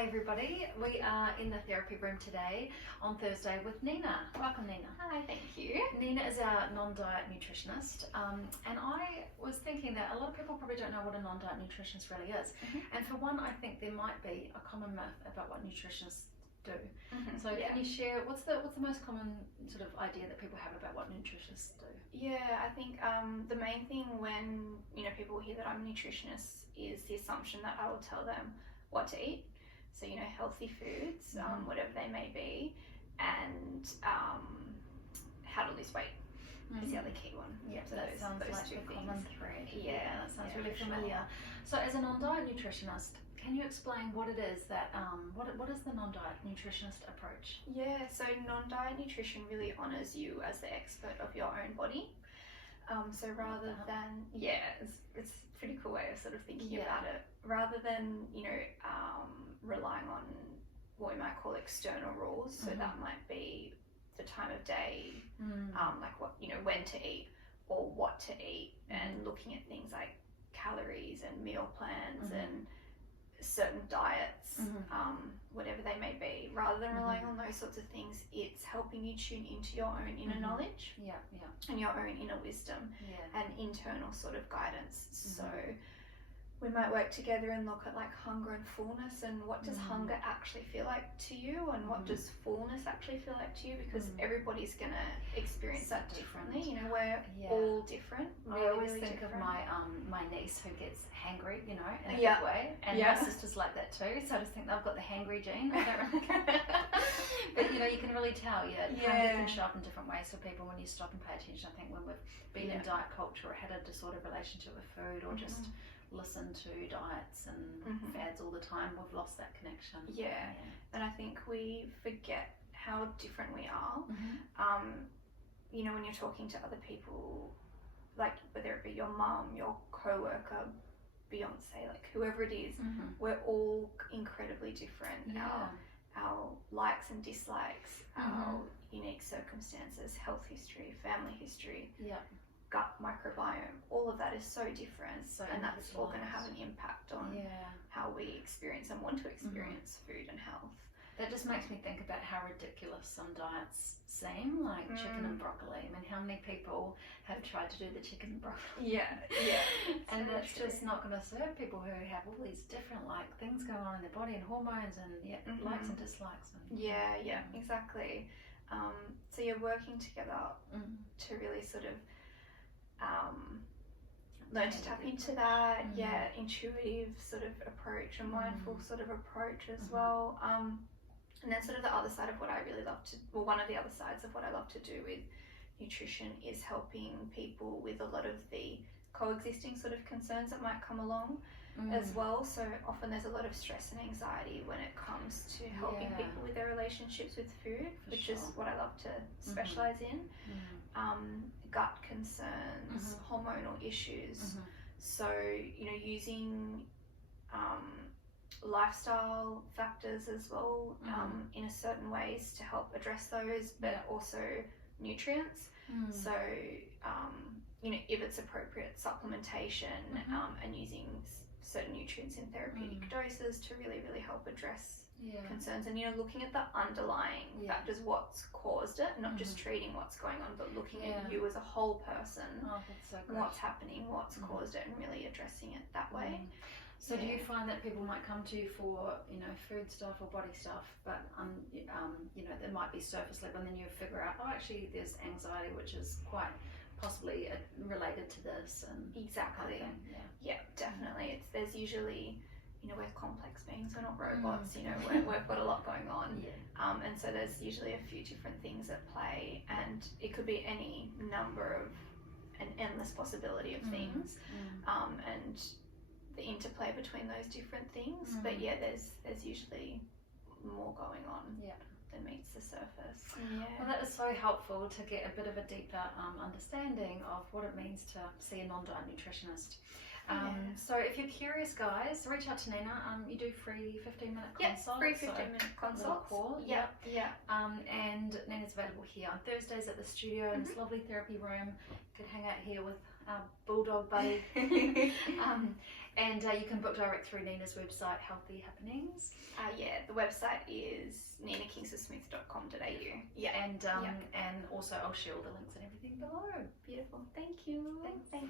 Hey everybody, we are in the therapy room today on Thursday with Nina. Welcome Nina. Hi, thank you. Nina is our non-diet nutritionist, and I was thinking that a lot of people probably don't know what a non-diet nutritionist really is. And for one, I think there might be a common myth about what nutritionists do. So can you share, what's the most common sort of idea that people have about what nutritionists do? Yeah, I think the main thing when people hear that I'm a nutritionist is the assumption that I will tell them what to eat. So healthy foods, whatever they may be, and how to lose weight is the other key one. Yeah, so that sounds like two the things. common thread. Yeah, that sounds really familiar. So as a non-diet nutritionist, can you explain what it is that, what is the non-diet nutritionist approach? Yeah, so non-diet nutrition really honours you as the expert of your own body. So rather than, it's a pretty cool way of sort of thinking about it. Rather than, relying on what we might call external rules. So that might be the time of day, like what, when to eat or what to eat, and looking at things like calories and meal plans and certain diets, whatever they may be. Rather than relying on those sorts of things, it's helping you tune into your own inner knowledge and your own inner wisdom and internal sort of guidance. So we might work together and look at like hunger and fullness, and what does hunger actually feel like to you, and what does fullness actually feel like to you, because everybody's going to experience that differently. We're all different. I always think of my niece who gets hangry, in a good way, and my sister's like that too, so I just think they've got the hangry gene. I don't really but you can really tell, hunger can show up in different ways for people when you stop and pay attention. I think when we've been in diet culture or had a disordered relationship with food, or just listen to diets and fads all the time, we've lost that connection. And I think we forget how different we are. When you're talking to other people, like whether it be your mum, your co-worker, Beyonce, like whoever it is, we're all incredibly different. Our likes and dislikes, our unique circumstances, health history, family history, gut microbiome, all of that is so different, and that's all going to have an impact on how we experience and want to experience food and health. That just makes me think about how ridiculous some diets seem, like chicken and broccoli. I mean, how many people have tried to do the chicken and broccoli? And it's just not going to serve people who have all these different things going on in their body and hormones and likes and dislikes. And, exactly. So you're working together to really sort of learn to tap into that, intuitive sort of approach, a mindful sort of approach as well. And then sort of the other side of what I really love to, well, one of the other sides of what I love to do with nutrition is helping people with a lot of the coexisting sort of concerns that might come along as well. So often there's a lot of stress and anxiety when it comes to helping people with their relationships with food, which is what I love to specialize in. Gut concerns, hormonal issues. So, using lifestyle factors as well in a certain ways to help address those, but also nutrients. So, if it's appropriate, supplementation and using certain nutrients in therapeutic doses to really, really help address concerns, and looking at the underlying factors, what's caused it, not just treating what's going on, but looking at you as a whole person, what's happening, what's caused it, and really addressing it that way. So do you find that people might come to you for food stuff or body stuff, but there might be surface level, and then you figure out, actually there's anxiety which is quite possibly related to this, and exactly kind of definitely. There's usually, we're complex beings, we're not robots, we've got a lot going on, and so there's usually a few different things at play, and it could be any number of an endless possibility of things, and the interplay between those different things. But there's usually more going on than meets the surface. Well, that is so helpful to get a bit of a deeper understanding of what it means to see a non-diet nutritionist. So if you're curious, guys, reach out to Nina. You do free 15-minute consults. Free 15-minute consults. And Nina's available here on Thursdays at the studio in this lovely therapy room. You could hang out here with our bulldog buddy. And you can book direct through Nina's website, Healthy Happenings. Yeah, the website is ninakingsofsmith.com.au. Yeah, and also I'll share all the links and everything below. Beautiful. Thank you. Thanks.